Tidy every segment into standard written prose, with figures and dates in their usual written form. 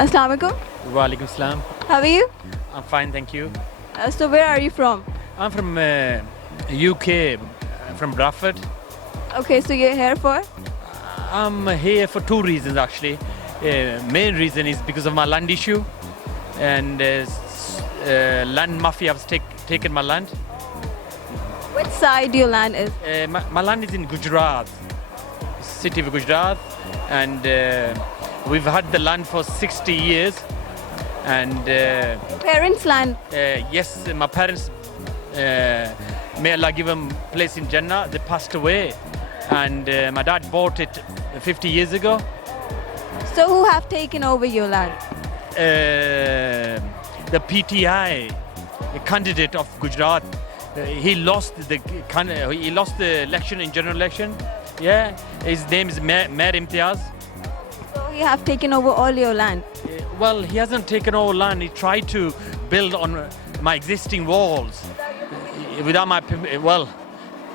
Assalamu alaikum. Walaikum salam. How are you? I'm fine, thank you. So where are you from? I'm from UK, from Bradford. Okay, so you're here for? I'm here for two reasons actually. Main reason is because of my land issue, and land mafia has taken my land. Which side your land is? My land is in Gujarat, city of Gujarat, and we've had the land for 60 years. And Parents' land. yes, my parents, may Allah give them place in Jannah, they passed away, and my dad bought it 50 years ago. So who have taken over your land? The PTI, the candidate of Gujarat, he lost the election in general election. Yeah, his name is Mayor Imtiaz. So he have taken over all your land. Well, he hasn't taken over land. He tried to build on my existing walls without my well.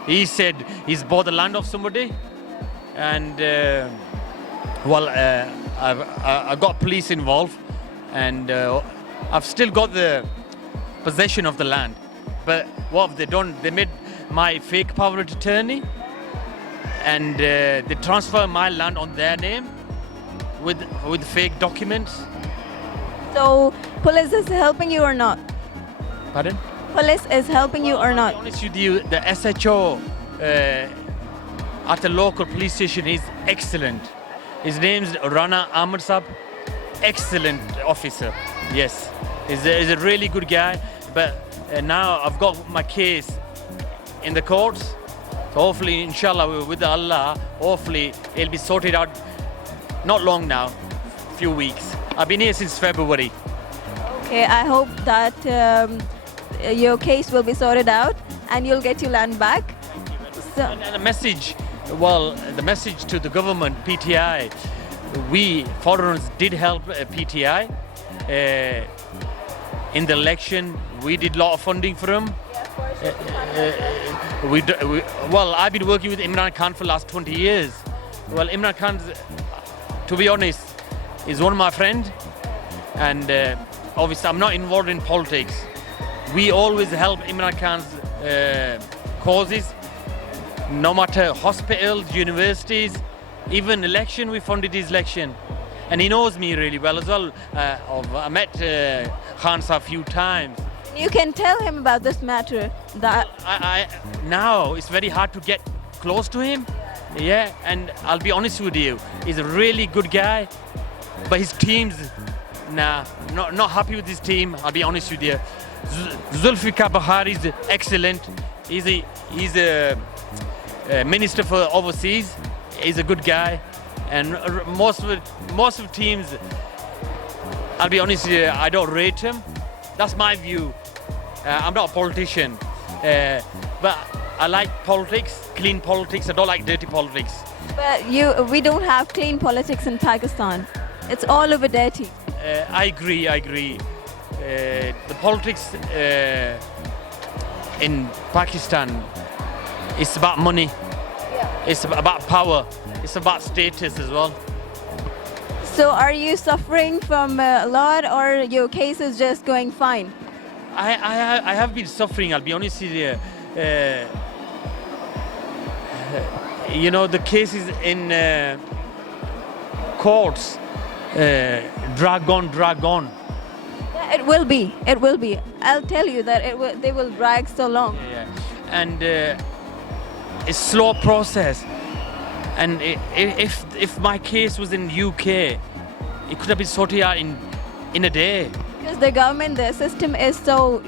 He said he's bought the land of somebody, and I got police involved, and I've still got the possession of the land. But what have they done? They made my fake power of attorney, and they transfer my land on their name with fake documents. So police is helping you or not? Pardon? Police is helping you or To not? be honest with you, the SHO at the local police station is excellent. His name's Rana Ahmed Sab. Excellent officer. Yes, he's a really good guy. But now I've got my case in the courts. So hopefully, inshallah, with Allah, hopefully it'll be sorted out. Not long now, few weeks. I've been here since February. Okay, I hope that your case will be sorted out and you'll get your land back. So, And the message, well, the message to the government, PTI, we foreigners did help PTI in the election. We did a lot of funding for them. Well, I've been working with Imran Khan for the last 20 years. Well, Imran Khan, to be honest, is one of my friends, and obviously I'm not involved in politics. We always help Imran Khan's causes, no matter hospitals, universities, even election, we funded his election. And he knows me really well as well. I met Khan Sahib a few times. you can tell him about this matter that Now it's very hard to get close to him. Yeah, and I'll be honest with you, he's a really good guy, but his team's not happy with his team. I'll be honest with you. Zulfikar Bahari is excellent. He's a minister for overseas. He's a good guy, and most of teams, I'll be honest with you, I don't rate him. That's my view. I'm not a politician, but I like politics, clean politics. I don't like dirty politics. but we don't have clean politics in Pakistan. It's all over dirty. I agree. The politics in Pakistan, it's about money. It's about power. It's about status as well. So are you suffering from a lot or your case is just going fine? I have been suffering, I'll be honest with you. You know, the cases in courts drag on. Yeah, it will be. I'll tell you that they will drag so long. Yeah. And it's slow process. And if my case was in UK, it could have been sorted out in a day. Because the government, the system is so,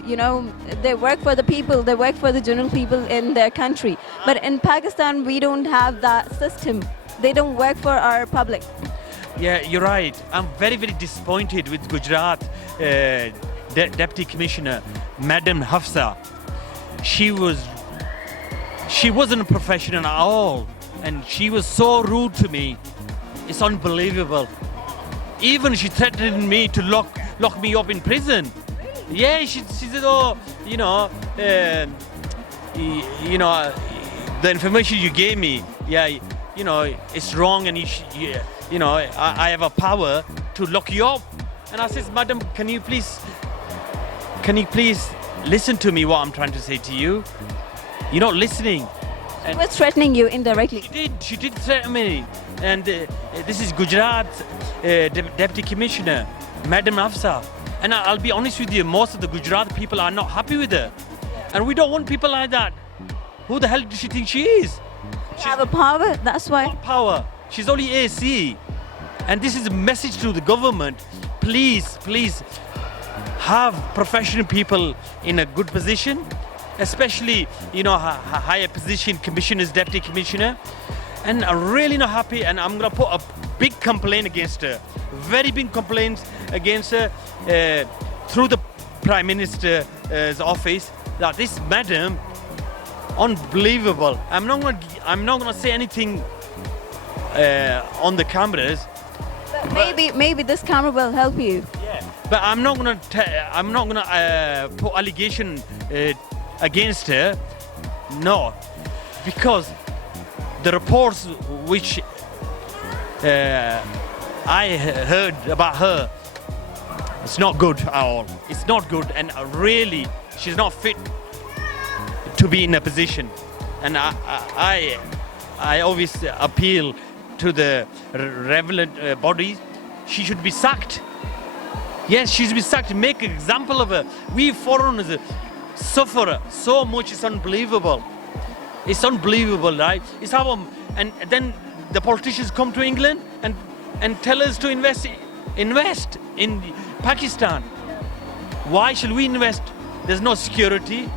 they work for the people, they work for the general people in their country. But in Pakistan, we don't have that system. They don't work for our public. Yeah, you're right. I'm very, very disappointed with Gujarat Deputy Commissioner, Madam Hafsa. She wasn't a professional at all. And she was so rude to me. It's unbelievable. Even she threatened me to lock me up in prison. Yeah, she said, the information you gave me, it's wrong, and I have a power to lock you up. And I says, Madam, can you please listen to me what I'm trying to say to you? You're not listening. She was threatening you indirectly. She did threaten me. And this is Gujarat Deputy Commissioner, Madam Afsa. And I'll be honest with you, most of the Gujarat people are not happy with her. And we don't want people like that. Who the hell does she think she is? You have a power, that's why. Power. She's only AC. And this is a message to the government. Please have professional people in a good position, especially, higher position, commissioners, deputy commissioner. And I'm really not happy, and I'm going to put a big complaint against her. Very big complaints against her through the Prime Minister's office, that this madam, unbelievable. I'm not going to say anything on the cameras. But maybe this camera will help you. Yeah, but I'm not going to put allegation against her. No, because the reports which I heard about her, it's not good at all. It's not good, and really, she's not fit to be in a position. And I obviously appeal to the relevant bodies. She should be sacked. Yes, she should be sacked. Make an example of her. We foreigners suffer so much. It's unbelievable. It's unbelievable, right? It's how, and then the politicians come to England and tell us to invest in Pakistan. Why should we invest? There's no security.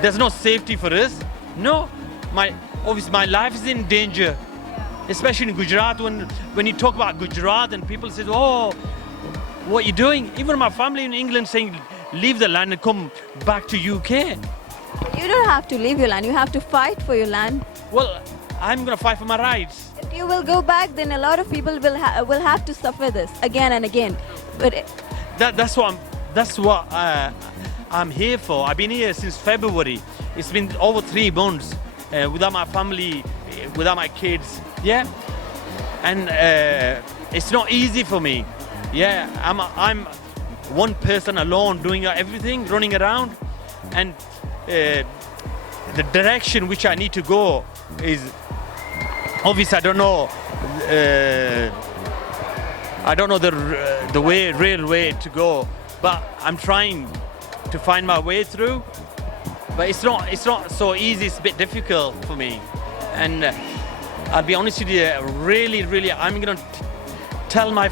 There's no safety for us. No, obviously my life is in danger, especially in Gujarat. When you talk about Gujarat and people say, "Oh, what are you doing?" Even my family in England saying, "Leave the land and come back to UK." You don't have to leave your land. You have to fight for your land. Well, I'm going to fight for my rights. If you will go back, then a lot of people will have to suffer this again and again. But that's what I'm here for. I've been here since February. It's been over 3 months without my family, without my kids. Yeah, and it's not easy for me. Yeah, I'm one person alone doing everything, running around, and the direction which I need to go is obviously I don't know the real way to go, but I'm trying to find my way through. But it's not so easy. It's a bit difficult for me, and I'll be honest with you. Really, I'm gonna tell my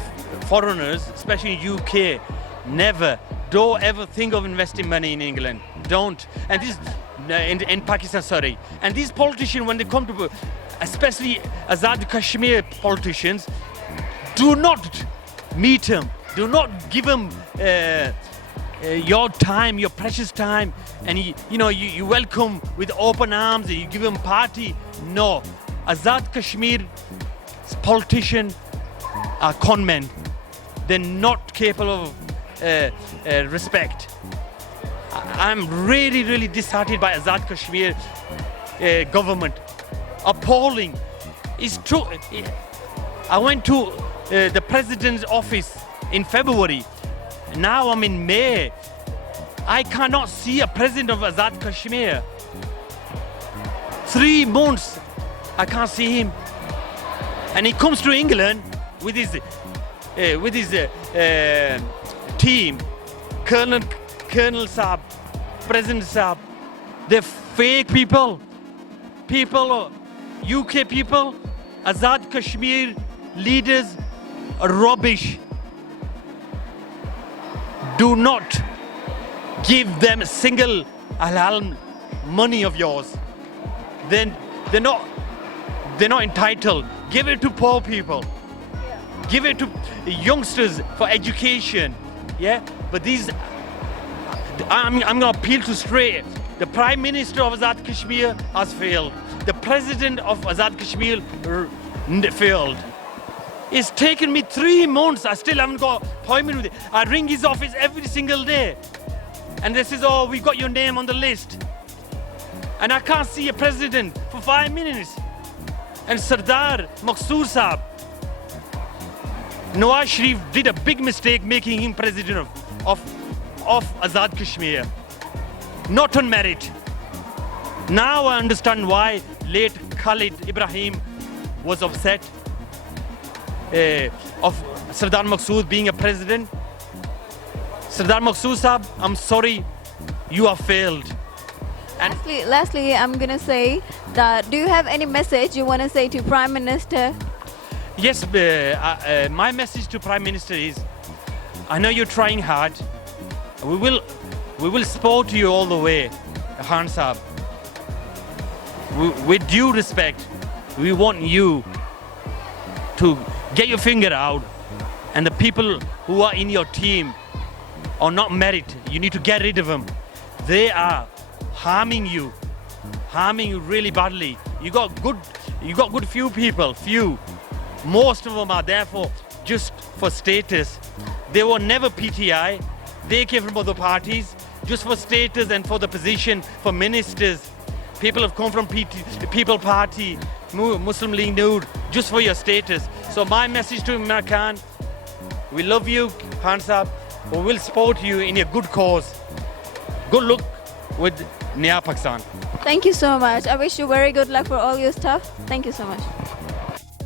foreigners, especially in UK, don't ever think of investing money in England. Don't. And this in Pakistan, sorry. And these politicians, when they come to, especially Azad Kashmir politicians, do not meet him. Do not give him your time, your precious time, and you welcome with open arms. You give him party. No, Azad Kashmir politicians are conmen. They're not capable of respect. I'm really disheartened by Azad Kashmir government. Appalling. It's true. I went to the president's office in February. Now I'm in May. I cannot see a president of Azad Kashmir. 3 months, I can't see him. And he comes to England with his team, Colonel Saab, President Saab. They're fake people. UK people, Azad Kashmir leaders are rubbish. Do not give them a single halal money of yours. Then they're not entitled. Give it to poor people. Give it to youngsters for education. Yeah, but these, I'm going to appeal to straight. The Prime Minister of Azad Kashmir has failed. The President of Azad Kashmir failed. It's taken me 3 months. I still haven't got an appointment with it. I ring his office every single day. And they says, "Oh, we got your name on the list." And I can't see a president for 5 minutes. And Sardar Maqsoor Saab, Nawaz Sharif did a big mistake making him president of Azad Kashmir. Not on merit. Now I understand why late Khalid Ibrahim was upset of Sardar Maqsood being a president. Sardar Maqsood Sahab, I'm sorry, you have failed. And Lastly, I'm gonna say that do you have any message you want to say to Prime Minister? yes, my message to Prime Minister is, I know you're trying hard. We will support you all the way, Khan Sahab. With due respect, we want you to get your finger out, and the people who are in your team are not merit. You need to get rid of them. They are harming you really badly. You got good few people, few. Most of them are there for just for status. They were never PTI. They came from other parties just for status and for the position, for ministers. People have come from People Party, Muslim League Noor, just for your status. So my message to Imran Khan, we love you, Khan Sahab. We will support you in your good cause. Good luck with Naya Pakistan. Thank you so much. I wish you very good luck for all your stuff. Thank you so much.